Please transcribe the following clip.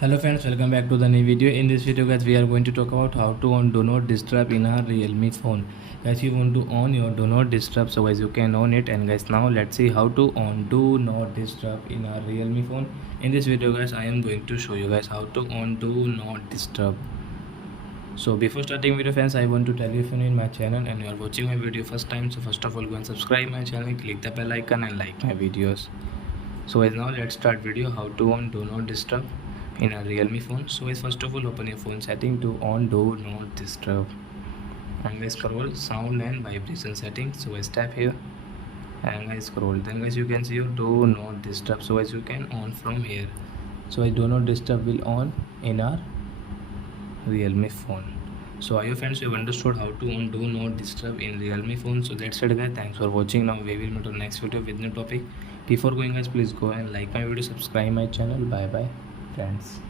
Hello friends, welcome back to the new video. In this video guys, we are going to talk about how to on do not disturb in our Realme phone. Guys, you want to on your do not disturb, so guys you can on it. And guys, now let's see how to on do not disturb in our Realme phone. In this video guys, I am going to show you guys how to on do not disturb. So before starting video friends, I want to tell you, if you're new in my channel and you are watching my video first time, so first of all go and subscribe my channel, click the bell icon and like my videos. So guys, now let's start video how to on do not disturb in a Realme phone. So guys, first of all open your phone setting to on do not disturb, and guys scroll sound and vibration settings. So guys tap here and guys scroll, then guys you can see your do not disturb. So guys you can on from here. So guys do not disturb will on in our Realme phone. So I hope friends you have understood how to on do not disturb in Realme phone. So that's it guys, thanks for watching. Now we will meet on next video with new topic. Before going guys, please go and like my video, subscribe my channel. Bye bye friends.